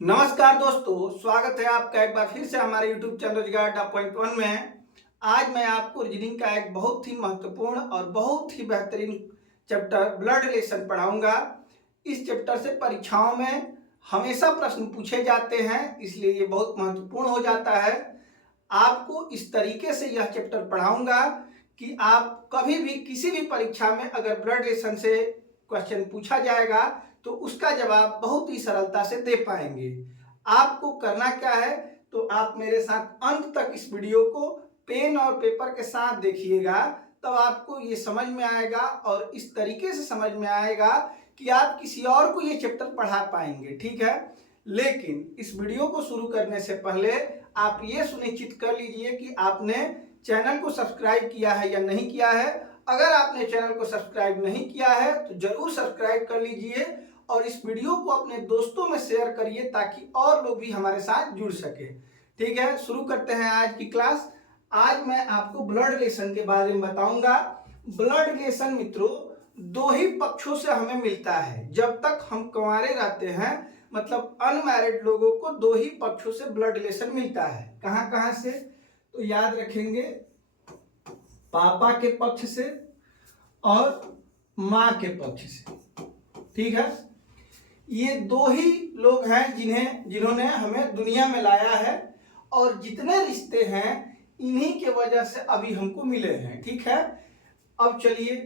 नमस्कार दोस्तों, स्वागत है आपका एक बार फिर से हमारे YouTube चैनल रोजगार 1 में। आज मैं आपको रीजनिंग का एक बहुत ही महत्वपूर्ण और बहुत ही बेहतरीन चैप्टर ब्लड रिलेशन पढ़ाऊंगा। इस चैप्टर से परीक्षाओं में हमेशा प्रश्न पूछे जाते हैं, इसलिए ये बहुत महत्वपूर्ण हो जाता है। आपको इस तरीके से यह चैप्टर पढ़ाऊंगा कि आप कभी भी किसी भी परीक्षा में अगर ब्लड रिलेशन से क्वेश्चन पूछा जाएगा तो उसका जवाब बहुत ही सरलता से दे पाएंगे। आपको करना क्या है, तो आप मेरे साथ अंत तक इस वीडियो को पेन और पेपर के साथ देखिएगा, तब आपको ये समझ में आएगा और इस तरीके से समझ में आएगा कि आप किसी और को ये चैप्टर पढ़ा पाएंगे। ठीक है, लेकिन इस वीडियो को शुरू करने से पहले आप ये सुनिश्चित कर लीजिए कि आपने चैनल को सब्सक्राइब किया है या नहीं किया है। अगर आपने चैनल को सब्सक्राइब नहीं किया है तो जरूर सब्सक्राइब कर लीजिए और इस वीडियो को अपने दोस्तों में शेयर करिए ताकि और लोग भी हमारे साथ जुड़ सके। ठीक है, शुरू करते हैं आज की क्लास। आज मैं आपको ब्लड रिलेशन के बारे में बताऊंगा। ब्लड रिलेशन मित्रों दो ही पक्षों से हमें मिलता है। जब तक हम कुंवारे रहते हैं, मतलब अनमैरिड लोगों को दो ही पक्षों से ब्लड रिलेशन मिलता है। कहां कहां से, तो याद रखेंगे, पापा के पक्ष से और माँ के पक्ष से। ठीक है, ये दो ही लोग हैं जिन्होंने हमें दुनिया में लाया है और जितने रिश्ते हैं इन्हीं के वजह से अभी हमको मिले हैं। ठीक है, अब चलिए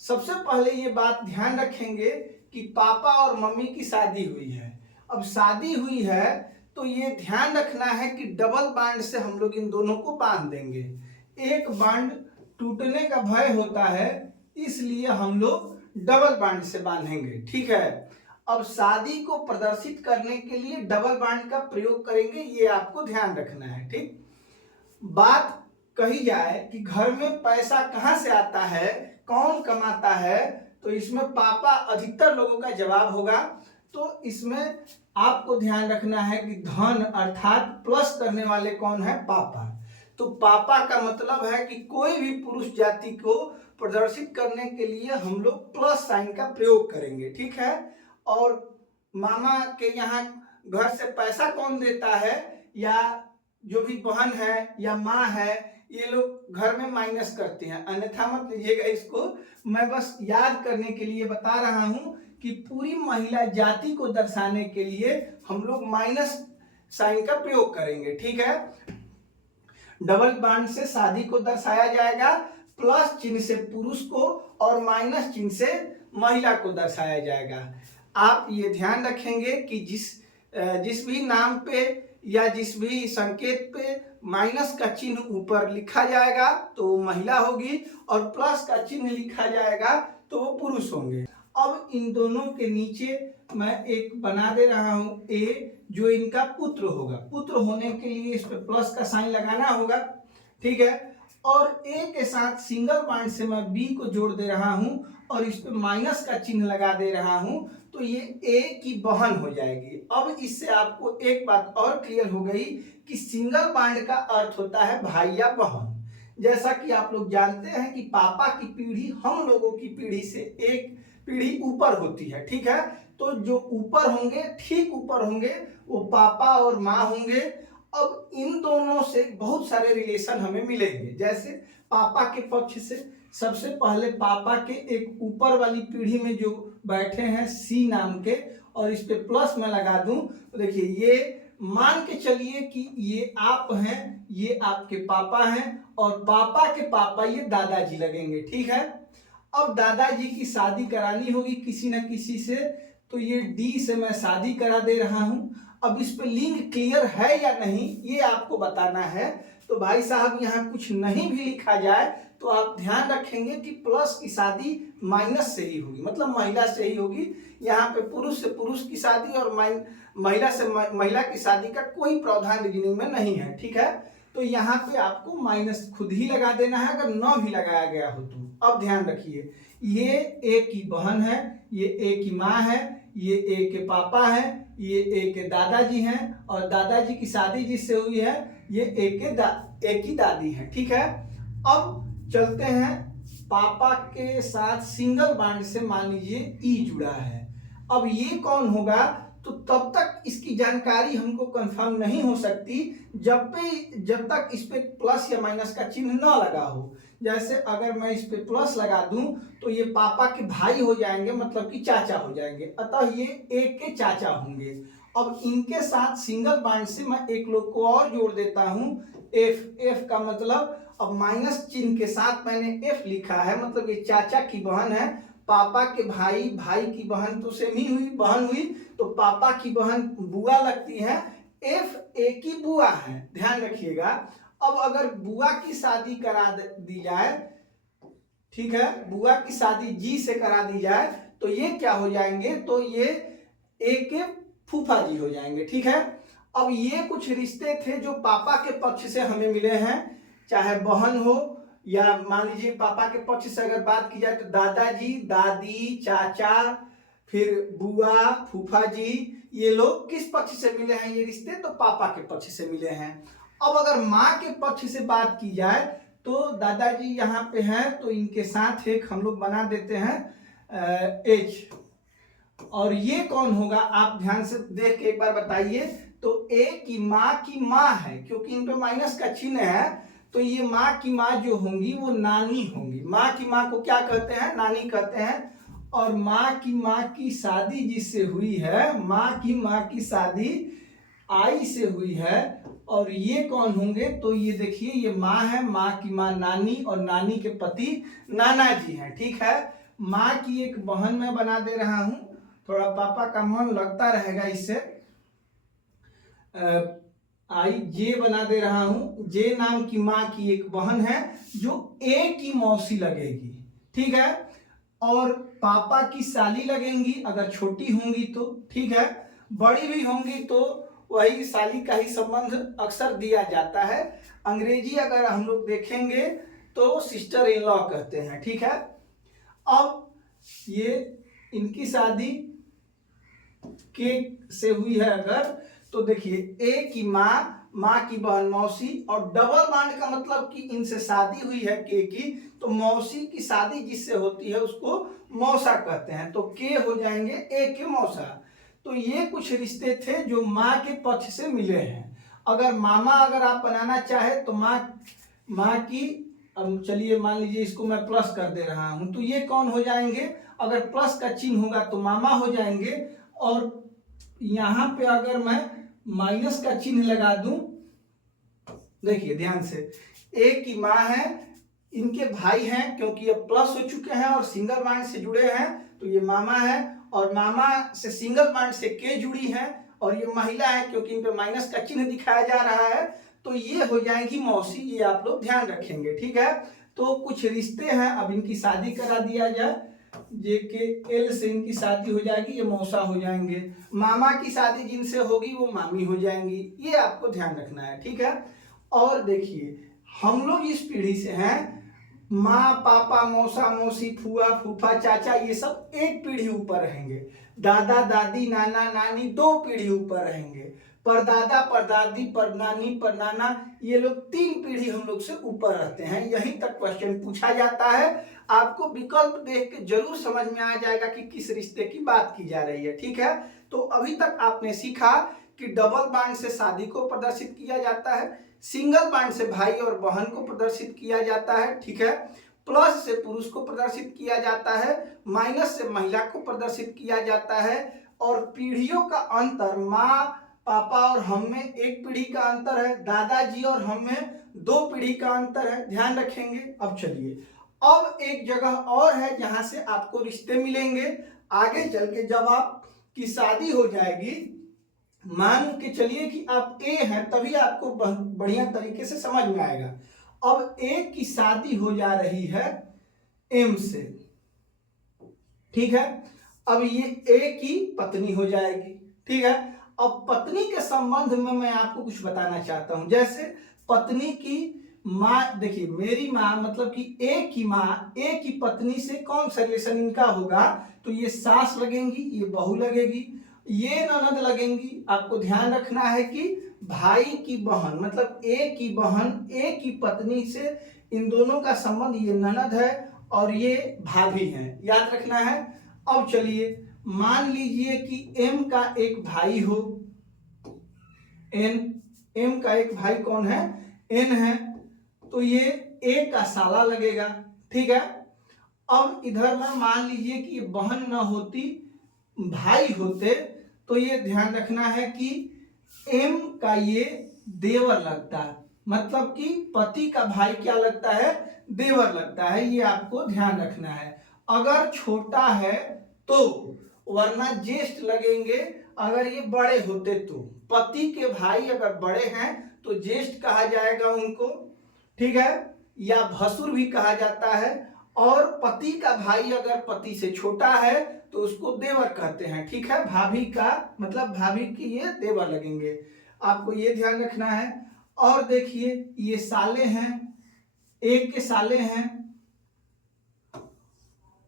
सबसे पहले ये बात ध्यान रखेंगे कि पापा और मम्मी की शादी हुई है। अब शादी हुई है तो ये ध्यान रखना है कि डबल बांड से हम लोग इन दोनों को बांध देंगे। एक बांड टूटने का भय होता है, इसलिए हम लोग डबल बांड से बांधेंगे। ठीक है, अब शादी को प्रदर्शित करने के लिए डबल बांड का प्रयोग करेंगे, ये आपको ध्यान रखना है। ठीक, बात कही जाए कि घर में पैसा कहां से आता है, कौन कमाता है, तो इसमें पापा अधिकतर लोगों का जवाब होगा। तो इसमें आपको ध्यान रखना है कि धन अर्थात प्लस करने वाले कौन है, पापा। तो पापा का मतलब है कि कोई भी पुरुष जाति को प्रदर्शित करने के लिए हम लोग प्लस साइन का प्रयोग करेंगे। ठीक है, और मामा के यहाँ घर से पैसा कौन देता है, या जो भी बहन है या माँ है, ये लोग घर में माइनस करते हैं। अन्यथा मत लीजिएगा इसको, मैं बस याद करने के लिए बता रहा हूं कि पूरी महिला जाति को दर्शाने के लिए हम लोग माइनस साइन का प्रयोग करेंगे। ठीक है, डबल बांड से शादी को दर्शाया जाएगा, प्लस चिन्ह से पुरुष को और माइनस चिन्ह से महिला को दर्शाया जाएगा। आप ये ध्यान रखेंगे कि जिस भी नाम पे या जिस भी संकेत पे माइनस का चिन्ह ऊपर लिखा जाएगा तो वो महिला होगी और प्लस का चिन्ह लिखा जाएगा तो वो पुरुष होंगे। अब इन दोनों के नीचे मैं एक बना दे रहा हूं ए, जो इनका पुत्र होगा। पुत्र होने के लिए इस पे प्लस का साइन लगाना होगा। ठीक है, और ए के साथ सिंगल बांड से मैं बी को जोड़ दे रहा हूं और इस पे माइनस का चिन्ह लगा दे रहा हूं, तो ये ए की बहन हो जाएगी। अब इससे आपको एक बात और क्लियर हो गई कि सिंगल बांड का अर्थ होता है भाई या बहन। जैसा कि आप लोग जानते हैं कि पापा की पीढ़ी हम लोगों की पीढ़ी से एक पीढ़ी ऊपर होती है। ठीक है, तो जो ऊपर होंगे, ठीक ऊपर होंगे, वो पापा और माँ होंगे। अब इन दोनों से बहुत सारे रिलेशन हमें मिलेंगे। जैसे पापा के पक्ष से सबसे पहले पापा के एक ऊपर वाली पीढ़ी में जो बैठे हैं सी नाम के, और इस पे प्लस मैं लगा दूं तो देखिए, ये मान के चलिए कि ये आप हैं, ये आपके पापा हैं, और पापा के पापा ये दादाजी लगेंगे। ठीक है, अब दादाजी की शादी करानी होगी किसी न किसी से, तो ये डी से मैं शादी करा दे रहा हूं। अब इस पे लिंक क्लियर है या नहीं ये आपको बताना है। तो भाई साहब यहाँ कुछ नहीं भी लिखा जाए तो आप ध्यान रखेंगे कि प्लस की शादी माइनस से ही होगी, मतलब महिला से ही होगी। यहाँ पे पुरुष से पुरुष की शादी और महिला से महिला की शादी का कोई प्रावधान रीजनिंग में नहीं है। ठीक है, तो यहाँ पे आपको माइनस खुद ही लगा देना है अगर न भी लगाया गया हो तो। अब ध्यान रखिए, ये ए की बहन है, ये ए की माँ है, ये ए के पापा है, ये ए के दादाजी हैं, और दादाजी की शादी जिससे हुई है ये ए की दादी है। ठीक है, अब चलते हैं पापा के साथ सिंगल बांड से, मान लीजिए ई जुड़ा है। अब ये कौन होगा, तो तब तक इसकी जानकारी हमको कंफर्म नहीं हो सकती जब तक इस पे प्लस या माइनस का चिन्ह न लगा हो। जैसे अगर मैं इस पे प्लस लगा दूं तो ये पापा के भाई हो जाएंगे, मतलब कि चाचा हो जाएंगे, अतः ये एक के चाचा होंगे। अब इनके साथ सिंगल बॉन्ड से मैं एक लोग को और जोड़ देता हूं, एफ। एफ का मतलब, अब माइनस चिन्ह के साथ मैंने एफ लिखा है, मतलब ये चाचा की बहन है। पापा के भाई, भाई की बहन तो सेम ही हुई, बहन हुई, तो पापा की बहन बुआ लगती है, एफ ए की बुआ है, ध्यान रखिएगा। अब अगर बुआ की शादी करा दी जाए, ठीक है, बुआ की शादी जी से करा दी जाए तो ये क्या हो जाएंगे, तो ये ए के फूफा जी हो जाएंगे, ठीक है। अब ये कुछ रिश्ते थे जो पापा के पक्ष से हमें मिले हैं, चाहे बहन हो या मान लीजिए पापा के पक्ष से अगर बात की जाए तो दादाजी, दादी, चाचा, फिर बुआ, फूफा जी, ये लोग किस पक्ष से मिले हैं ये रिश्ते, तो पापा के पक्ष से मिले हैं। अब अगर माँ के पक्ष से बात की जाए तो दादाजी यहाँ पे हैं, तो इनके साथ एक हम लोग बना देते हैं एच। और ये कौन होगा, आप ध्यान से देख के एक बार बताइए। तो ए की माँ है, क्योंकि इन पे माइनस का चिन्ह है, तो ये माँ की माँ जो होंगी वो नानी होंगी। माँ की माँ को क्या कहते हैं, नानी कहते हैं। और माँ की शादी जिससे हुई है, माँ की शादी आई से हुई है, और ये कौन होंगे, तो ये देखिए ये माँ है, माँ की माँ नानी, और नानी के पति नाना जी हैं, ठीक है। माँ की एक बहन मैं बना दे रहा हूं, थोड़ा पापा का मन लगता रहेगा इससे, आई जे बना दे रहा हूं। जे नाम की माँ की एक बहन है जो ए की मौसी लगेगी, ठीक है। और पापा की साली लगेंगी अगर छोटी होंगी तो, ठीक है। बड़ी भी होंगी तो वही साली का ही संबंध अक्सर दिया जाता है। अंग्रेजी अगर हम लोग देखेंगे तो सिस्टर इन लॉ कहते हैं, ठीक है। अब ये इनकी शादी के से हुई है अगर, तो देखिए ए की माँ की बहन मौसी, और डबल बॉन्ड का मतलब कि इनसे शादी हुई है के की, तो मौसी की शादी जिससे होती है उसको मौसा कहते हैं, तो के हो जाएंगे ए के मौसा। तो ये कुछ रिश्ते थे जो माँ के पक्ष से मिले हैं। अगर मामा अगर आप बनाना चाहे तो माँ की, अब चलिए मान लीजिए इसको मैं प्लस कर दे रहा हूं, तो ये कौन हो जाएंगे, अगर प्लस का चिन्ह होगा तो मामा हो जाएंगे। और यहाँ पे अगर मैं माइनस का चिन्ह लगा दूं, देखिए ध्यान से, ए की माँ है, इनके भाई हैं, क्योंकि ये प्लस हो चुके हैं और सिंगल बॉन्ड से जुड़े हैं, तो ये मामा है, और मामा से सिंगल बॉन्ड से के जुड़ी है, और ये महिला है क्योंकि इन पे माइनस का चिन्ह दिखाया जा रहा है, तो ये हो जाएगी मौसी। ये आप लोग ध्यान रखेंगे, ठीक है। तो कुछ रिश्ते हैं, अब इनकी शादी करा दिया जाए, जे के एल से इनकी शादी हो जाएगी, ये मौसा हो जाएंगे। मामा की शादी जिनसे होगी वो मामी हो जाएंगी, ये आपको ध्यान रखना है, ठीक है। और देखिए हम लोग इस पीढ़ी से हैं, माँ, पापा, मौसा, मौसी, फुआ, फूफा, चाचा, ये सब एक पीढ़ी ऊपर रहेंगे। दादा, दादी, नाना, नानी 2 पीढ़ी ऊपर रहेंगे। परदादा, परदादी, परनानी, परनाना, ये लोग 3 पीढ़ी हम लोग से ऊपर रहते हैं। यहीं तक क्वेश्चन पूछा जाता है, आपको विकल्प देख के जरूर समझ में आ जाएगा कि किस रिश्ते की बात की जा रही है, ठीक है। तो अभी तक आपने सीखा कि डबल बॉन्ड से शादी को प्रदर्शित किया जाता है, सिंगल बॉन्ड से भाई और बहन को प्रदर्शित किया जाता है, ठीक है। प्लस से पुरुष को प्रदर्शित किया जाता है, माइनस से महिला को प्रदर्शित किया जाता है। और पीढ़ियों का अंतर, माँ, पापा और हम में 1 पीढ़ी का अंतर है, दादाजी और हम में 2 पीढ़ी का अंतर है, ध्यान रखेंगे। अब चलिए, अब एक जगह और है जहां से आपको रिश्ते मिलेंगे आगे चल के, जब आपकी शादी हो जाएगी, मान के चलिए कि आप ए हैं, तभी आपको बढ़िया तरीके से समझ में आएगा। अब ए की शादी हो जा रही है एम से, ठीक है। अब ये ए की पत्नी हो जाएगी, ठीक है। अब पत्नी के संबंध में मैं आपको कुछ बताना चाहता हूं। जैसे पत्नी की माँ, देखिए मेरी माँ मतलब कि ए की माँ, ए की पत्नी से कौन सा रिलेशन इनका होगा, तो ये सास लगेंगी, ये बहू लगेगी, ये ननद लगेंगी। आपको ध्यान रखना है कि भाई की बहन मतलब ए की बहन, ए की पत्नी से इन दोनों का संबंध, ये ननद है और ये भाभी हैं, याद रखना है। अब चलिए, मान लीजिए कि एम का एक भाई हो, एम का एक भाई कौन है, एन है, तो ये ए का साला लगेगा, ठीक है। अब इधर में मान लीजिए कि बहन न होती, भाई होते, तो ये ध्यान रखना है कि एम का ये देवर लगता है, मतलब कि पति का भाई क्या लगता है, देवर लगता है, ये आपको ध्यान रखना है। अगर छोटा है तो, वरना ज्येष्ठ लगेंगे अगर ये बड़े होते तो। पति के भाई अगर बड़े हैं तो ज्येष्ठ कहा जाएगा उनको, ठीक है, या भसुर भी कहा जाता है। और पति का भाई अगर पति से छोटा है तो उसको देवर कहते हैं, ठीक है। भाभी का मतलब भाभी की ये देवर लगेंगे, आपको ये ध्यान रखना है। और देखिए ये साले हैं, एक के साले हैं,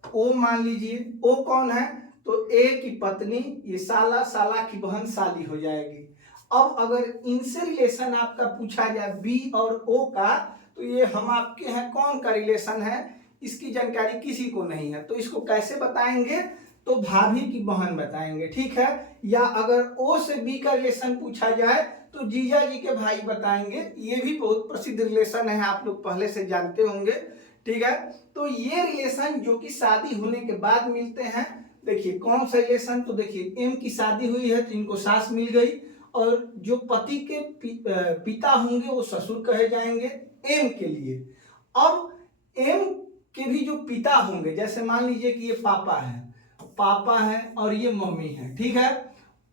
ओ मान लीजिए, ओ कौन है, तो ए की पत्नी, ये साला, साला की बहन साली हो जाएगी। अब अगर इनसे रिलेशन आपका पूछा जाए बी और ओ का, तो ये हम आपके हैं कौन का रिलेशन है, इसकी जानकारी किसी को नहीं है, तो इसको कैसे बताएंगे, तो भाभी की बहन बताएंगे, ठीक है। या अगर ओ से बी का रिलेशन पूछा जाए तो जीजा जी के भाई बताएंगे, ये भी बहुत प्रसिद्ध रिलेशन है, आप लोग पहले से जानते होंगे, ठीक है। तो ये रिलेशन जो कि शादी होने के बाद मिलते हैं, देखिए कौन सा रिलेशन, तो देखिए एम की शादी हुई है तो इनको सास मिल गई, और जो पति के पिता होंगे वो ससुर कहे जाएंगे एम के लिए। अब एम के भी जो पिता होंगे, जैसे मान लीजिए कि ये पापा है और ये मम्मी है, ठीक है।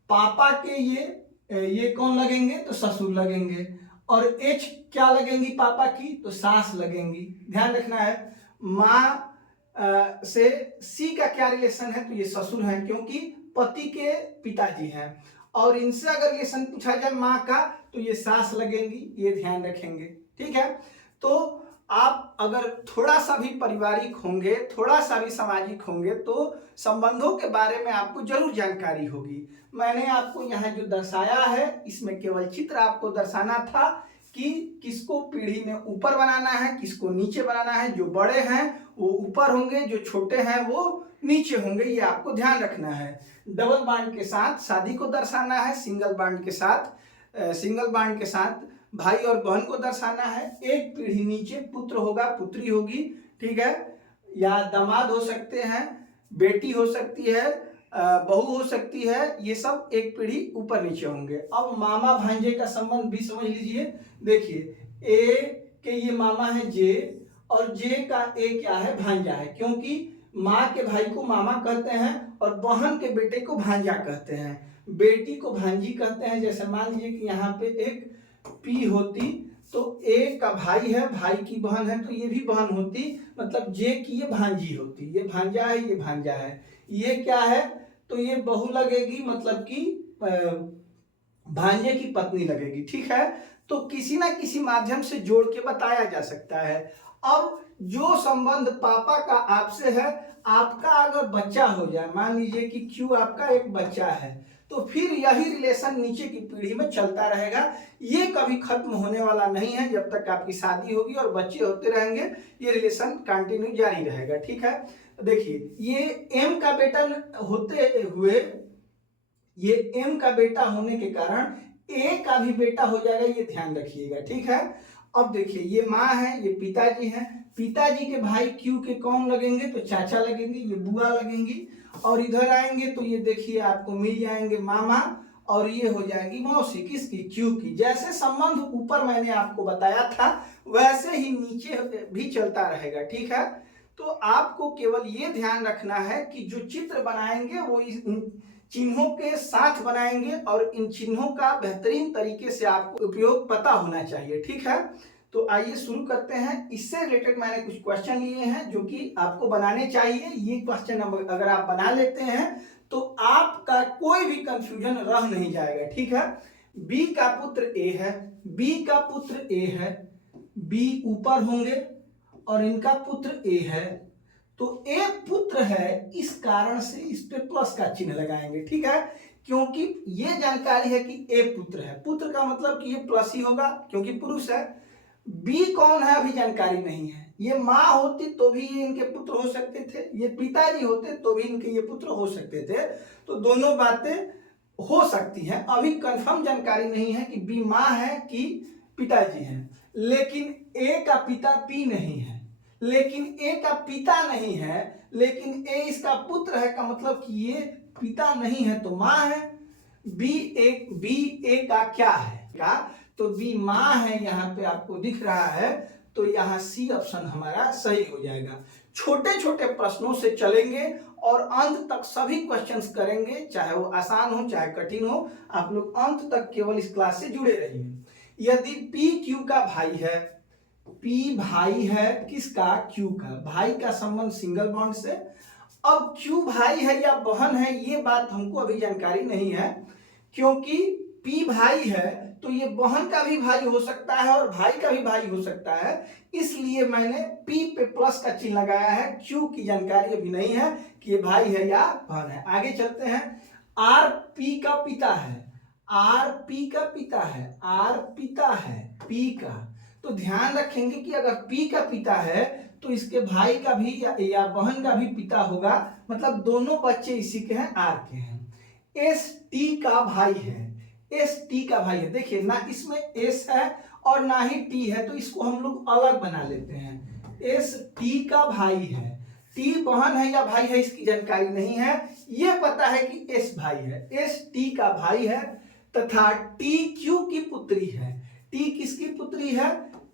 पापा के ये कौन लगेंगे, तो ससुर लगेंगे, और एच क्या लगेंगी पापा की, तो सास लगेंगी, ध्यान रखना है। माँ से सी का क्या रिलेशन है, तो ये ससुर हैं, क्योंकि पति के पिताजी हैं। और इनसे अगर रिलेशन पूछा जाए माँ का, तो ये सास लगेंगी, ये ध्यान रखेंगे, ठीक है। तो आप अगर थोड़ा सा भी पारिवारिक होंगे, थोड़ा सा भी सामाजिक होंगे, तो संबंधों के बारे में आपको जरूर जानकारी होगी। मैंने आपको यहाँ जो दर्शाया है, इसमें केवल चित्र आपको दर्शाना था कि किसको पीढ़ी में ऊपर बनाना है, किसको नीचे बनाना है। जो बड़े हैं वो ऊपर होंगे, जो छोटे हैं वो नीचे होंगे, ये आपको ध्यान रखना है। डबल बांड के साथ शादी को दर्शाना है, सिंगल बांड के साथ भाई और बहन को दर्शाना है। एक पीढ़ी नीचे पुत्र होगा, पुत्री होगी, ठीक है, या दामाद हो सकते हैं, बेटी हो सकती है, बहू हो सकती है, ये सब एक पीढ़ी ऊपर नीचे होंगे। अब मामा भांजे का संबंध भी समझ लीजिए, देखिए ए के ये मामा है जे, और जे का ए क्या है, भांजा है, क्योंकि माँ के भाई को मामा कहते हैं और बहन के बेटे को भांजा कहते हैं, बेटी को भांजी कहते हैं। जैसे मान लीजिए कि यहाँ पे एक पी होती, तो ए का भाई है, भाई की बहन है, तो ये भी बहन होती, मतलब जे की ये भांजी होती, ये भांजा है, ये भांजा है। ये क्या है, तो ये बहू लगेगी, मतलब कि भांजे की पत्नी लगेगी, ठीक है। तो किसी ना किसी माध्यम से जोड़ के बताया जा सकता है। अब जो संबंध पापा का आपसे है, आपका अगर बच्चा हो जाए, मान लीजिए कि क्यू आपका एक बच्चा है, तो फिर यही रिलेशन नीचे की पीढ़ी में चलता रहेगा, ये कभी खत्म होने वाला नहीं है। जब तक आपकी शादी होगी और बच्चे होते रहेंगे, ये रिलेशन कंटिन्यू जारी रहेगा, ठीक है। देखिए ये एम का बेटा होते हुए, ये एम का बेटा होने के कारण ए का भी बेटा हो जाएगा, ये ध्यान रखिएगा, ठीक है। अब देखिए ये माँ है, ये पिताजी हैं, पिताजी के भाई क्यू के कौन लगेंगे, तो चाचा लगेंगे, ये बुआ लगेंगी। और इधर आएंगे तो ये देखिए आपको मिल जाएंगे मामा, और ये हो जाएंगी मौसी, किसकी, क्यू की। जैसे संबंध ऊपर मैंने आपको बताया था, वैसे ही नीचे भी चलता रहेगा, ठीक है। तो आपको केवल ये ध्यान रखना है कि जो चित्र बनाएंगे वो इन चिन्हों के साथ बनाएंगे, और इन चिन्हों का बेहतरीन तरीके से आपको उपयोग पता होना चाहिए, ठीक है। तो आइए शुरू करते हैं। इससे रिलेटेड मैंने कुछ क्वेश्चन लिए हैं जो कि आपको बनाने चाहिए। ये क्वेश्चन अगर आप बना लेते हैं तो आपका कोई भी कंफ्यूजन रह नहीं जाएगा, ठीक है। बी का पुत्र ए है, बी का पुत्र ए है, बी ऊपर होंगे और इनका पुत्र ए है, तो ए पुत्र है, इस कारण से इस पे प्लस का चिन्ह लगाएंगे, ठीक है। क्योंकि ये जानकारी है कि ए पुत्र है, पुत्र का मतलब कि ये प्लस ही होगा क्योंकि पुरुष है। बी कौन है अभी जानकारी नहीं है। ये माँ होती तो भी ये इनके पुत्र हो सकते थे, ये पिताजी होते तो भी इनके ये पुत्र हो सकते थे। तो दोनों बातें हो सकती हैं, अभी कंफर्म जानकारी नहीं है कि बी माँ है कि पिताजी है। लेकिन ए का पिता पी नहीं है, लेकिन ए का पिता नहीं है, लेकिन ए इसका पुत्र है, का मतलब कि ये पिता नहीं है तो माँ है। बी ए का क्या है का, तो बी माँ है, यहाँ पे आपको दिख रहा है। तो यहाँ सी ऑप्शन हमारा सही हो जाएगा। छोटे छोटे प्रश्नों से चलेंगे और अंत तक सभी क्वेश्चंस करेंगे, चाहे वो आसान हो चाहे कठिन हो। आप लोग अंत तक केवल इस क्लास से जुड़े रहिए। यदि पी क्यू का भाई है, पी भाई है किसका, क्यू का, भाई का संबंध सिंगल बॉन्ड से। अब क्यू भाई है या बहन है ये बात हमको अभी जानकारी नहीं है, क्योंकि पी भाई है तो ये बहन का भी भाई हो सकता है और भाई का भी भाई हो सकता है, इसलिए मैंने पी पे प्लस का चिन्ह लगाया है। क्यू की जानकारी अभी नहीं है कि ये भाई है या बहन है। आगे चलते हैं। आर पी का पिता है, आर पी का पिता है, आर पिता है पी का। तो ध्यान रखेंगे कि अगर पी का पिता है तो इसके भाई का भी या बहन का भी पिता होगा, मतलब दोनों बच्चे इसी के हैं, आर के हैं। एस टी का भाई है, एस टी का भाई है। देखिए ना इसमें एस है और ना ही टी है, तो इसको हम लोग अलग बना लेते हैं। एस टी का भाई है, टी बहन है या भाई है इसकी जानकारी नहीं है, ये पता है कि एस भाई है, एस टी का भाई है। तथा टी क्यू की पुत्री है, टी किसकी पुत्री है,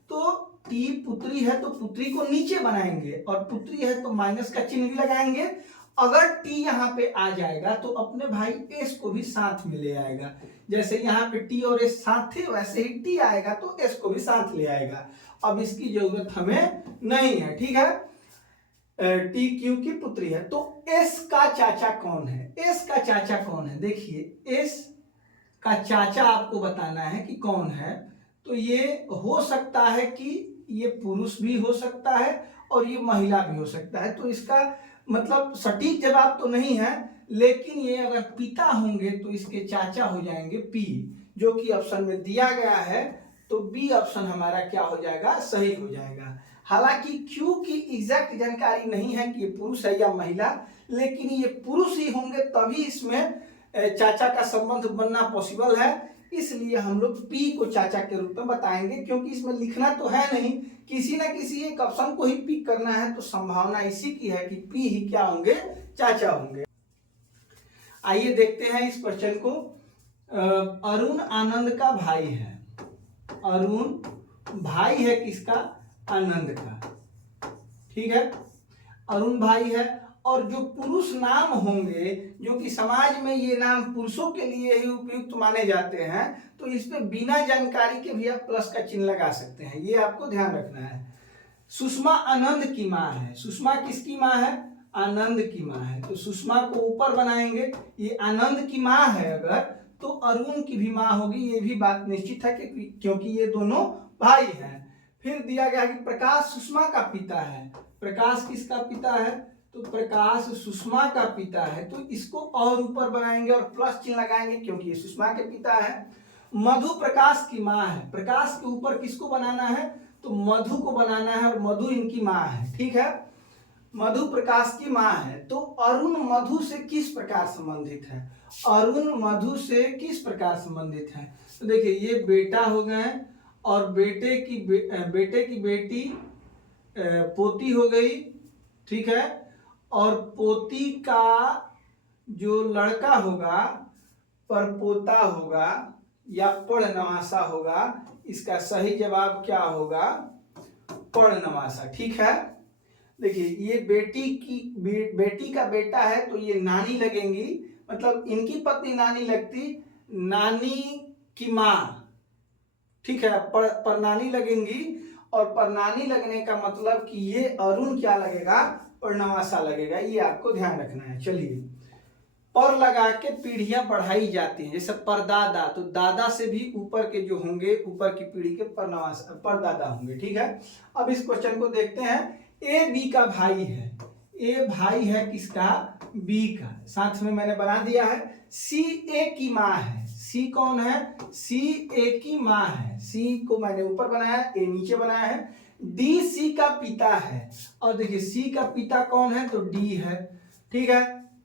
तो टी पुत्री है तो पुत्री को नीचे बनाएंगे और पुत्री है तो माइनस का चिन्ह भी लगाएंगे। अगर टी यहाँ पे आ जाएगा तो अपने भाई एस को भी साथ में ले आएगा। जैसे यहाँ पे टी और एस साथ थे वैसे ही टी आएगा तो एस को भी साथ ले आएगा। अब इसकी जरूरत हमें नहीं है, ठीक है। टी क्यू की पुत्री है। तो एस का चाचा कौन है, एस का चाचा कौन है, देखिए एस का चाचा आपको बताना है कि कौन है। तो ये हो सकता है कि ये पुरुष भी हो सकता है और ये महिला भी हो सकता है। तो इसका मतलब सटीक जवाब तो नहीं है, लेकिन ये अगर पिता होंगे तो इसके चाचा हो जाएंगे पी, जो कि ऑप्शन में दिया गया है। तो बी ऑप्शन हमारा क्या हो जाएगा, सही हो जाएगा। हालांकि क्यू की एग्जैक्ट जानकारी नहीं है कि ये पुरुष है या महिला, लेकिन ये पुरुष ही होंगे तभी इसमें चाचा का संबंध बनना पॉसिबल है, इसलिए हम लोग पी को चाचा के रूप में बताएंगे। क्योंकि इसमें लिखना तो है नहीं, किसी ना किसी एक ऑप्शन को ही पिक करना है, तो संभावना इसी की है कि पी ही क्या होंगे, चाचा होंगे। आइए देखते हैं इस क्वेश्चन को। अरुण आनंद का भाई है, अरुण भाई है किसका, आनंद का, ठीक है। अरुण भाई है और जो पुरुष नाम होंगे, जो कि समाज में ये नाम पुरुषों के लिए ही उपयुक्त माने जाते हैं, तो इसमें बिना जानकारी के भी आप प्लस का चिन्ह लगा सकते हैं, ये आपको ध्यान रखना है। सुषमा आनंद की माँ है, सुषमा किसकी माँ है, आनंद की माँ है। तो सुषमा को ऊपर बनाएंगे, ये आनंद की माँ है अगर, तो अरुण की भी माँ होगी, ये भी बात निश्चित है कि क्योंकि ये दोनों भाई हैं। फिर दिया गया कि प्रकाश सुषमा का पिता है, प्रकाश किसका पिता है, तो प्रकाश सुषमा का पिता है, तो इसको और ऊपर बनाएंगे और प्लस चिन्ह लगाएंगे क्योंकि ये सुषमा के पिता है। मधु प्रकाश की माँ है, प्रकाश के ऊपर किसको बनाना है, तो मधु को बनाना है और मधु इनकी माँ है, ठीक है। मधु प्रकाश की माँ है। तो अरुण मधु से किस प्रकार संबंधित है, अरुण मधु से किस प्रकार संबंधित है, तो देखिए ये बेटा हो गए और बेटे की बेटी पोती हो गई, ठीक है। और पोती का जो लड़का होगा परपोता होगा या पड़नवासा होगा, इसका सही जवाब क्या होगा, पड़नवासा, ठीक है। देखिए ये बेटी का बेटा है तो ये नानी लगेंगी, मतलब इनकी पत्नी नानी लगती, नानी की माँ, ठीक है, परनानी लगेंगी। और परनानी लगने का मतलब कि ये अरुण क्या लगेगा, पड़नवासा लगेगा, ये आपको ध्यान रखना है। चलिए, पर लगा के पीढ़ियां बढ़ाई जाती हैं, जैसे परदादा, तो दादा से भी ऊपर के जो होंगे, ऊपर की पीढ़ी के परदादा होंगे, ठीक है। अब इस क्वेश्चन को देखते हैं। ए बी का भाई है, ए भाई है किसका, बी का, साथ में मैंने बना दिया है। सी ए की माँ है, सी कौन है? सी ए की माँ है। सी को मैंने ऊपर बनाया, ए नीचे बनाया है। डी सी का पिता है, और देखिए सी का पिता कौन है? तो डी है, ठीक है।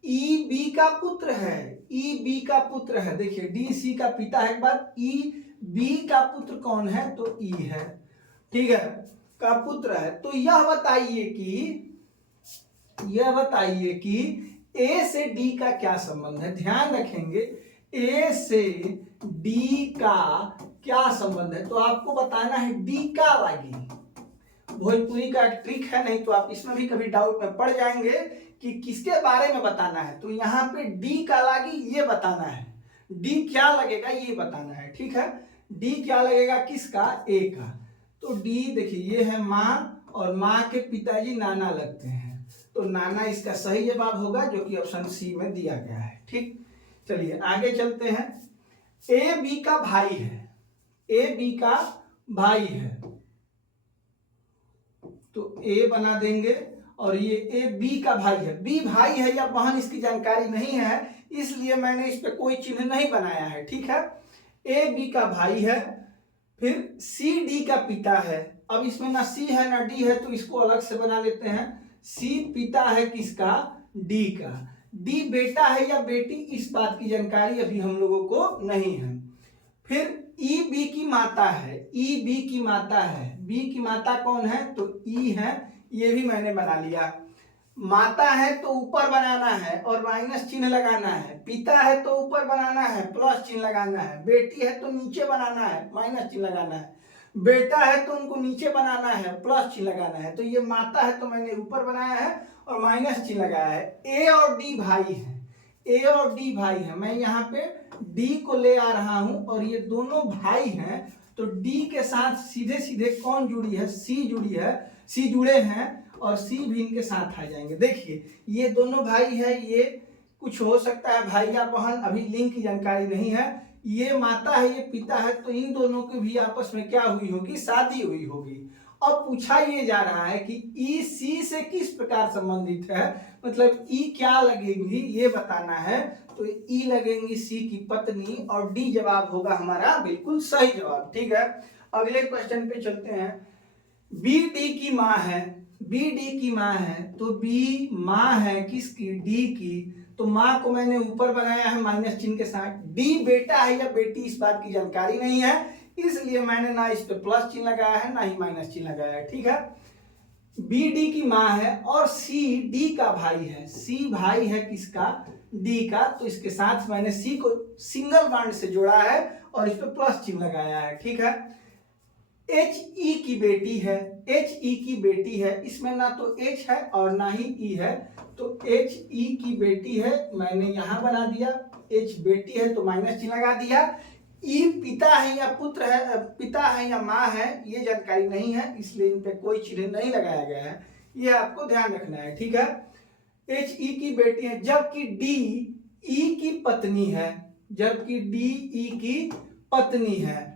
ई बी का पुत्र है, ई बी का पुत्र है। देखिए डी सी का पिता है के बाद ई बी का पुत्र कौन है? तो ई है, ठीक है, का पुत्र है। तो यह बताइए कि ए से डी का क्या संबंध है? ध्यान रखेंगे, ए से डी का क्या संबंध है? तो आपको बताना है डी का लागी। भोजपुरी का एक ट्रिक है, नहीं तो आप इसमें भी कभी डाउट में पड़ जाएंगे कि किसके बारे में बताना है। तो यहाँ पे डी का लागी ये बताना है, डी क्या लगेगा ये बताना है, ठीक है। डी क्या लगेगा किसका? ए का। तो डी देखिए ये है माँ, और माँ के पिताजी नाना लगते हैं, तो नाना इसका सही जवाब होगा, जो कि ऑप्शन सी में दिया गया है, ठीक। चलिए आगे चलते हैं। ए बी का भाई है, ए बी का भाई है, तो ए बना देंगे, और ये ए बी का भाई है। बी भाई है या बहन इसकी जानकारी नहीं है, इसलिए मैंने इस पे कोई चिन्ह नहीं बनाया है, ठीक है। ए बी का भाई है, फिर सी डी का पिता है। अब इसमें ना सी है ना डी है, तो इसको अलग से बना लेते हैं। सी पिता है किसका? डी का। डी बेटा है या बेटी, इस बात की जानकारी अभी हम लोगों को नहीं है। फिर ई बी की माता है, ई बी की माता है। बी की माता कौन है? तो ई है, ये भी मैंने बना लिया। माता है तो ऊपर बनाना है और माइनस चिन्ह लगाना है। पिता है तो ऊपर बनाना है, प्लस चिन्ह लगाना है। बेटी है तो नीचे बनाना है, माइनस चिन्ह लगाना है। बेटा है तो उनको नीचे बनाना है, प्लस चिन्ह लगाना है। तो ये माता है तो मैंने ऊपर बनाया है और माइनस चिन्ह लगाया है। ए और डी भाई है, ए और डी भाई है। मैं यहाँ पे डी को ले आ रहा हूं, और ये दोनों भाई हैं, तो डी के साथ सीधे सीधे कौन जुड़ी है? सी जुड़ी है, सी जुड़े हैं, और सी भी इनके साथ आ जाएंगे। देखिए ये दोनों भाई है, ये कुछ हो सकता है भाई या बहन, अभी लिंक की जानकारी नहीं है। ये माता है, ये पिता है, तो इन दोनों की भी आपस में क्या हुई होगी? शादी हुई होगी। अब पूछा ये जा रहा है कि ई सी से किस प्रकार संबंधित है, मतलब ई क्या लगेंगी ये बताना है। तो ई लगेंगी सी की पत्नी, और डी जवाब होगा हमारा बिल्कुल सही जवाब, ठीक है। अगले क्वेश्चन पे चलते हैं। बी डी की माँ है, बी डी की माँ है, तो बी माँ है किसकी? डी की। तो माँ को मैंने ऊपर बनाया है माइनस चिन्ह के साथ। डी बेटा है या बेटी, इस बात की जानकारी नहीं है, इसलिए मैंने ना इस पे प्लस चिन्ह लगाया है ना ही माइनस चिन्ह लगाया है, ठीक है। बी डी की माँ है, और सी डी का भाई है। सी भाई है किसका? डी का। तो इसके साथ मैंने सी को सिंगल बॉन्ड से जोड़ा है और इस पे प्लस चिन्ह लगाया है, ठीक है। एच ई की बेटी है, एच ई की बेटी है, इसमें ना तो एच है और ना ही ई है, तो एच ई की बेटी है, मैंने यहां बना दिया। एच बेटी है तो माइनस चिन्ह लगा दिया। ई पिता है या पुत्र है, पिता है या माँ है, ये जानकारी नहीं है, इसलिए इन पे कोई चिन्ह नहीं लगाया गया है, ये आपको ध्यान रखना है, ठीक है। एच ई की बेटी है, जबकि डी ई की पत्नी है, जबकि डी ई की पत्नी है,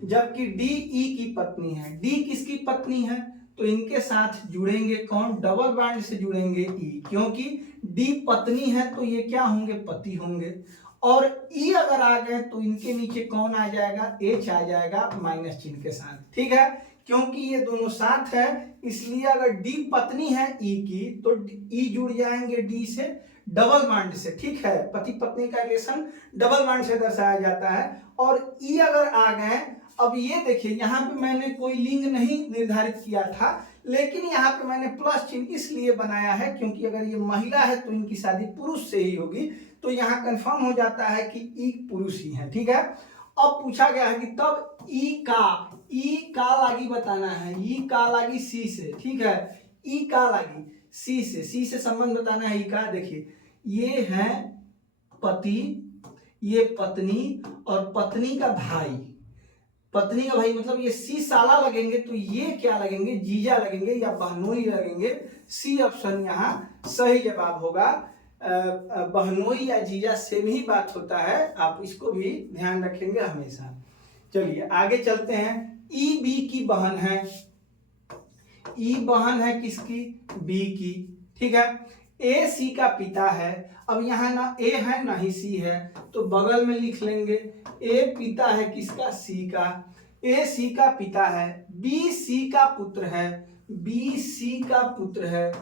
जबकि डी ई की पत्नी है। डी किसकी पत्नी है? तो इनके साथ जुड़ेंगे कौन? डबल बॉन्ड से जुड़ेंगे ई, क्योंकि डी पत्नी है तो ये क्या होंगे? पति होंगे। और ई अगर आ गए तो इनके नीचे कौन आ जाएगा? एच आ जाएगा माइनस चिन्ह के साथ, ठीक है। क्योंकि ये दोनों साथ है, इसलिए अगर डी पत्नी है ई की, तो ई जुड़ जाएंगे डी से डबल बॉन्ड से, ठीक है। पति पत्नी का रिलेशन डबल बॉन्ड से दर्शाया जाता है। और ई अगर आ गए, अब ये देखिए यहाँ पे मैंने कोई लिंग नहीं निर्धारित किया था, लेकिन यहाँ पे मैंने प्लस चिन्ह इसलिए बनाया है क्योंकि अगर ये महिला है तो इनकी शादी पुरुष से ही होगी, तो यहाँ कंफर्म हो जाता है कि ई पुरुष ही है, ठीक है। अब पूछा गया है कि तब ई का लागी बताना है, ई का लागी सी से, ठीक है। ई का लागी सी से संबंध बताना है। ई का देखिए ये है पति, ये पत्नी, और पत्नी का भाई, पत्नी का भाई मतलब ये सी साला लगेंगे, तो ये क्या लगेंगे? जीजा लगेंगे या बहनोई लगेंगे। सी ऑप्शन यहाँ सही जवाब होगा। बहनोई या जीजा सेम ही बात होता है, आप इसको भी ध्यान रखेंगे हमेशा। चलिए आगे चलते हैं। ई बी की बहन है, ई बहन है किसकी? बी की, ठीक है। ए सी का पिता है। अब यहाँ ना ए है ना ही सी है, तो बगल में लिख लेंगे ए पिता है किसका, सी का। ए सी का पिता है, बी सी का पुत्र है, बी सी का पुत्र है,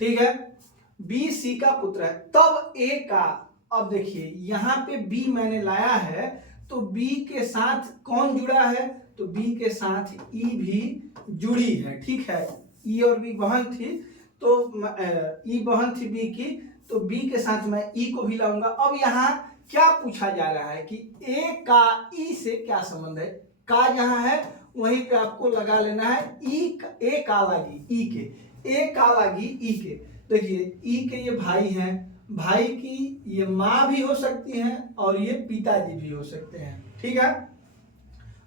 ठीक है, बी सी का पुत्र है। तब ए का, अब देखिए यहाँ पे बी मैंने लाया है, तो बी के साथ कौन जुड़ा है, तो बी के साथ ई भी जुड़ी है, ठीक है। ई और बी बहन थी, तो ई बहन थी बी की, तो बी के साथ मैं ई को भी लाऊंगा। अब यहाँ क्या पूछा जा रहा है कि ए का ई से क्या संबंध है। का जहाँ है वहीं पे आपको लगा लेना है ई, ए का लागी ई के, ए का लागी ई के। देखिए ई के ये भाई हैं, भाई की ये माँ भी हो सकती हैं और ये पिताजी भी हो सकते हैं, ठीक है।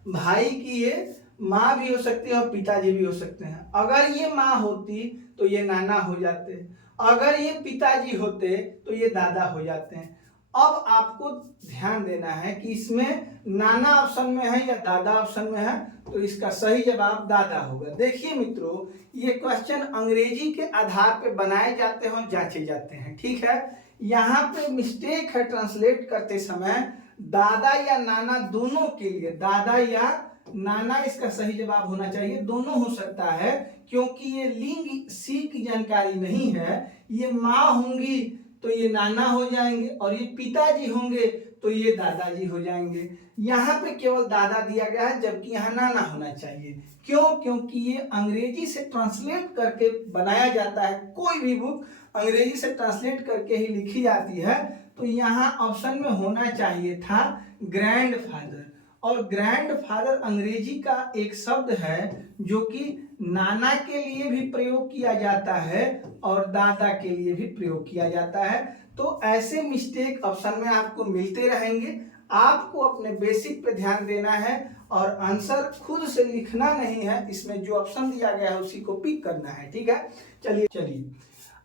भाई की ये माँ भी हो सकती है और पिताजी भी हो सकते हैं। अगर ये माँ होती तो ये नाना हो जाते, अगर ये पिताजी होते तो ये दादा हो जाते हैं। अब आपको ध्यान देना है कि इसमें नाना ऑप्शन में है या दादा ऑप्शन में है, तो इसका सही जवाब दादा होगा। देखिए मित्रों, ये क्वेश्चन अंग्रेजी के आधार पे बनाए जाते हैं और जांचे जाते हैं, ठीक है। यहाँ पे मिस्टेक है ट्रांसलेट करते समय, दादा या नाना दोनों के लिए, दादा या नाना इसका सही जवाब होना चाहिए, दोनों हो सकता है, क्योंकि ये लिंग सी की जानकारी नहीं है। ये माँ होंगी तो ये नाना हो जाएंगे और ये पिताजी होंगे तो ये दादाजी हो जाएंगे। यहाँ पे केवल दादा दिया गया है, जबकि यहाँ नाना होना चाहिए। क्यों? क्योंकि ये अंग्रेजी से ट्रांसलेट करके बनाया जाता है, कोई भी बुक अंग्रेजी से ट्रांसलेट करके ही लिखी जाती है। तो यहाँ ऑप्शन में होना चाहिए था ग्रैंडफादर, और ग्रैंडफादर अंग्रेजी का एक शब्द है जो कि नाना के लिए भी प्रयोग किया जाता है और दादा के लिए भी प्रयोग किया जाता है। तो ऐसे मिस्टेक ऑप्शन में आपको मिलते रहेंगे। आपको अपने बेसिक पे ध्यान देना है और आंसर खुद से लिखना नहीं है, इसमें जो ऑप्शन दिया गया है उसी को पिक करना है, ठीक है। चलिए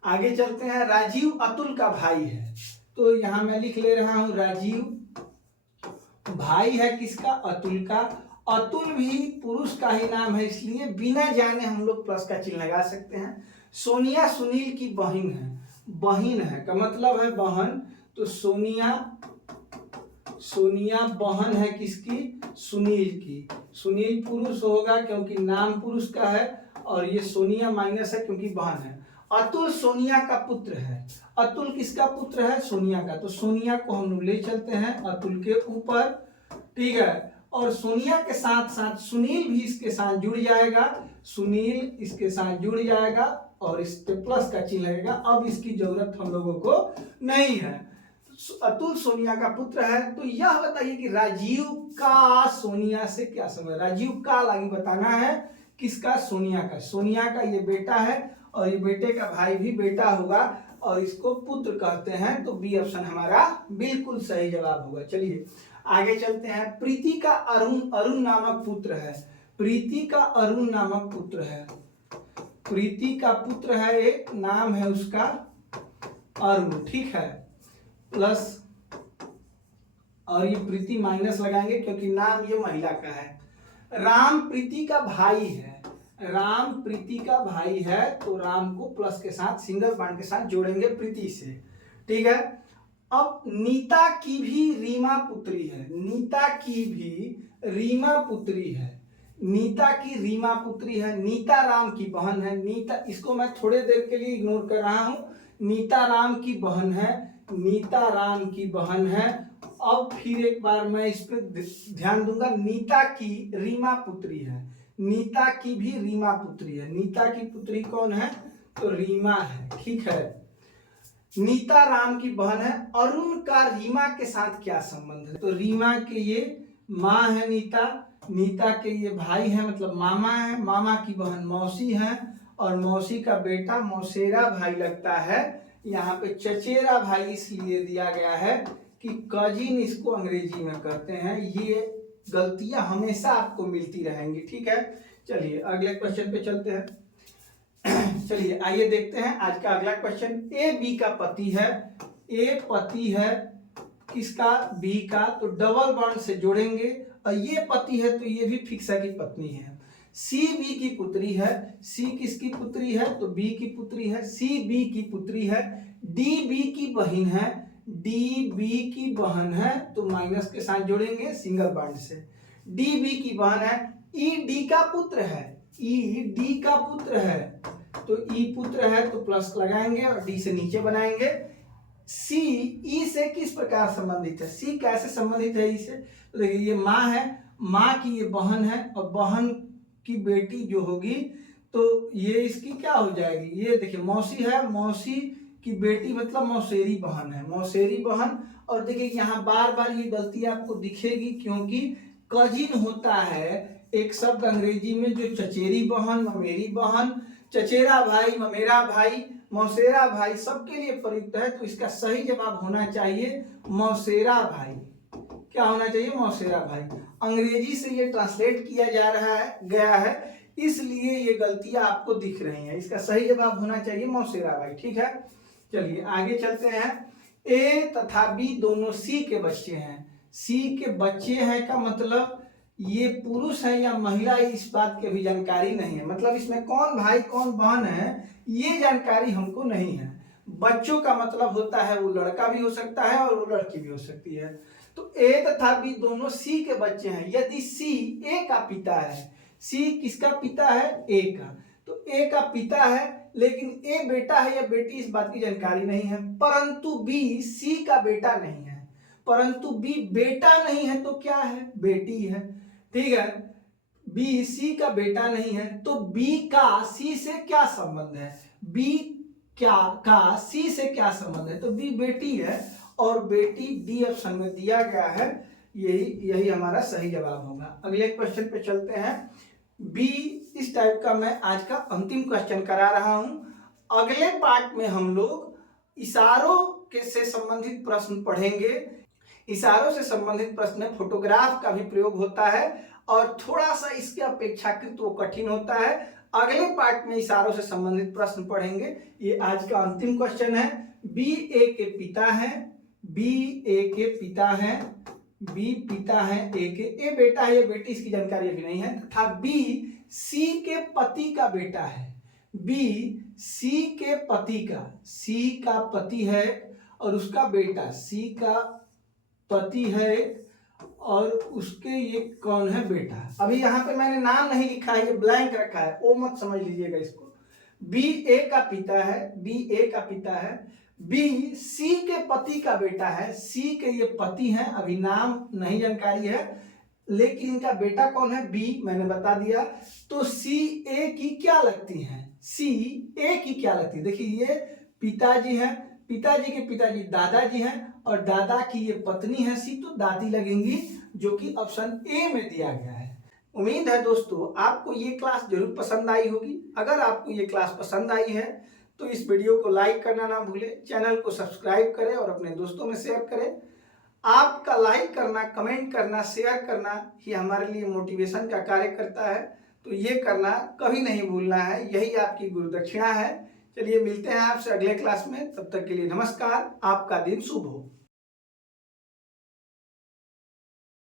आगे चलते हैं। राजीव अतुल का भाई है, तो यहाँ मैं लिख ले रहा हूँ राजीव भाई है किसका, अतुल का। अतुल भी पुरुष का ही नाम है, इसलिए बिना जाने हम लोग प्लस का चिन्ह लगा सकते हैं। सोनिया सुनील की बहन है, बहन है का मतलब है बहन, तो सोनिया बहन है किसकी, सुनील की। सुनील पुरुष होगा क्योंकि नाम पुरुष का है, और ये सोनिया माइनस है क्योंकि बहन है। अतुल सोनिया का पुत्र है, अतुल किसका पुत्र है, सोनिया का, तो सोनिया को हम लोग ले चलते हैं अतुल के ऊपर, ठीक है। और सोनिया के साथ साथ सुनील भी इसके साथ जुड़ जाएगा, सुनील इसके साथ जुड़ जाएगा और इस पे प्लस का चिन्ह लगेगा। अब इसकी जरूरत हम लोगों को नहीं है। अतुल सोनिया का पुत्र है, तो यह बताइए कि राजीव का सोनिया से क्या संबंध। राजीव का लागी बताना है किसका, सोनिया का। सोनिया का ये बेटा है और ये बेटे का भाई भी बेटा होगा और इसको पुत्र कहते हैं, तो बी ऑप्शन हमारा बिल्कुल सही जवाब होगा। चलिए आगे चलते हैं। प्रीति का अरुण नामक पुत्र है, प्रीति का अरुण नामक पुत्र है, प्रीति का पुत्र है, एक नाम है उसका अरुण, ठीक है, प्लस, और ये प्रीति माइनस लगाएंगे क्योंकि नाम ये महिला का है। राम प्रीति का भाई है, राम प्रीति का भाई है, तो राम को प्लस के साथ सिंगल बॉन्ड के साथ जोड़ेंगे प्रीति से, ठीक है। अब नीता की भी रीमा पुत्री है, नीता की भी रीमा पुत्री है, नीता की रीमा पुत्री है, नीता राम की बहन है। नीता, इसको मैं थोड़े देर के लिए इग्नोर कर रहा हूं, नीता राम की बहन है, नीता राम की बहन है। अब फिर एक बार मैं इस पर ध्यान दूंगा, नीता की रीमा पुत्री है, नीता की भी रीमा पुत्री है। नीता की पुत्री कौन है, तो रीमा है, ठीक है। नीता राम की बहन है। अरुण का रीमा के साथ क्या संबंध है, तो रीमा के ये माँ है नीता, नीता के ये भाई है मतलब मामा है, मामा की बहन मौसी है, और मौसी का बेटा मौसेरा भाई लगता है। यहाँ पे चचेरा भाई इसलिए दिया गया है कि कजिन इसको अंग्रेजी में कहते हैं। ये गलतियां हमेशा आपको मिलती रहेंगी, ठीक है। चलिए अगले क्वेश्चन पे चलते हैं। चलिए आइए देखते हैं आज का अगला क्वेश्चन। ए बी का पति है, ए पति है किसका, बी का, तो डबल बॉन्ड से जोड़ेंगे, और ये पति है तो ये भी फिक्स है कि पत्नी है। सी बी की पुत्री है, सी किसकी पुत्री है तो बी की पुत्री है, सी बी की पुत्री है, डी बी की बहन है, डी बी की बहन है तो माइनस के साथ जोड़ेंगे सिंगल बॉन्ड से, डी बी की बहन है, ई डी का पुत्र है, ई डी का पुत्र है तो ई पुत्र है तो प्लस लगाएंगे और डी से नीचे बनाएंगे। सी ई से किस प्रकार संबंधित है, सी कैसे संबंधित है ई से, तो देखिए ये माँ है, माँ की ये बहन है और बहन की बेटी जो होगी तो ये इसकी क्या हो जाएगी, ये देखिए मौसी है, मौसी की बेटी मतलब मौसेरी बहन है, मौसेरी बहन। और देखिए यहाँ बार बार ये गलती आपको दिखेगी क्योंकि कजिन होता है एक शब्द अंग्रेजी में जो चचेरी बहन, ममेरी बहन, चचेरा भाई, ममेरा भाई, मौसेरा भाई सबके लिए प्रयुक्त है, तो इसका सही जवाब होना चाहिए मौसेरा भाई। क्या होना चाहिए, मौसेरा भाई। अंग्रेजी से ये ट्रांसलेट किया जा रहा है गया है इसलिए ये गलतियां आपको दिख रही हैं, इसका सही जवाब होना चाहिए मौसेरा भाई। ठीक है, चलिए आगे चलते हैं। ए तथा बी दोनों सी के बच्चे हैं, सी के बच्चे हैं का मतलब ये पुरुष है या महिला इस बात की अभी जानकारी नहीं है, मतलब इसमें कौन भाई कौन बहन है ये जानकारी हमको नहीं है। बच्चों का मतलब होता है वो लड़का भी हो सकता है और वो लड़की भी हो सकती है। तो ए तथा बी दोनों सी के बच्चे हैं, यदि सी ए का पिता है, सी किसका पिता है, ए का, तो ए का पिता है लेकिन ए बेटा है या बेटी इस बात की जानकारी नहीं है, परंतु बी सी का बेटा नहीं है, परंतु बी बेटा नहीं है तो क्या है, बेटी है। ठीक है, बी सी का बेटा नहीं है तो बी का सी से क्या संबंध है, बी क्या का सी से क्या संबंध है, तो बी बेटी है और बेटी डी ऑप्शन में दिया गया है, यही हमारा सही जवाब होगा। अगले क्वेश्चन पे चलते हैं। बी इस टाइप का मैं आज का अंतिम क्वेश्चन करा रहा हूं। अगले पार्ट में हम लोग इशारों के से संबंधित प्रश्न पढ़ेंगे। इशारों से संबंधित प्रश्न में फोटोग्राफ का भी प्रयोग होता है और थोड़ा सा इसके अपेक्षाकृत वो कठिन होता है। अगले पार्ट में इशारों से संबंधित प्रश्न पढ़ेंगे। ये आज का अंतिम क्वेश्चन है। बी ए के पिता है, बी ए के पिता है, बी पिता है ए के, ए बेटा है या बेटी इसकी जानकारी अभी नहीं है, तथा बी सी के पति का बेटा है, बी सी के पति का, सी का पति है और उसका बेटा, सी का पति है और उसके ये कौन है, बेटा। अभी यहाँ पे मैंने नाम नहीं लिखा है, ये ब्लैंक रखा है, वो मत समझ लीजिएगा इसको। बी ए का पिता है, बी ए का पिता है, बी सी के पति का बेटा है, सी के ये पति हैं, अभी नाम नहीं जानकारी है, लेकिन इनका बेटा कौन है, बी मैंने बता दिया। तो सी ए की क्या लगती है, सी ए की क्या लगती है, देखिए ये पिताजी हैं, पिताजी के पिताजी दादाजी हैं और दादा की ये पत्नी है सी, तो दादी लगेंगी, जो कि ऑप्शन ए में दिया गया है। उम्मीद है दोस्तों आपको ये क्लास जरूर पसंद आई होगी। अगर आपको ये क्लास पसंद आई है तो इस वीडियो को लाइक करना ना भूलें, चैनल को सब्सक्राइब करें और अपने दोस्तों में शेयर करें। आपका लाइक करना, कमेंट करना, शेयर करना ही हमारे लिए मोटिवेशन का कार्य करता है, तो ये करना कभी नहीं भूलना है, यही आपकी गुरुदक्षिणा है। चलिए मिलते हैं आपसे अगले क्लास में, तब तक के लिए नमस्कार, आपका दिन शुभ हो।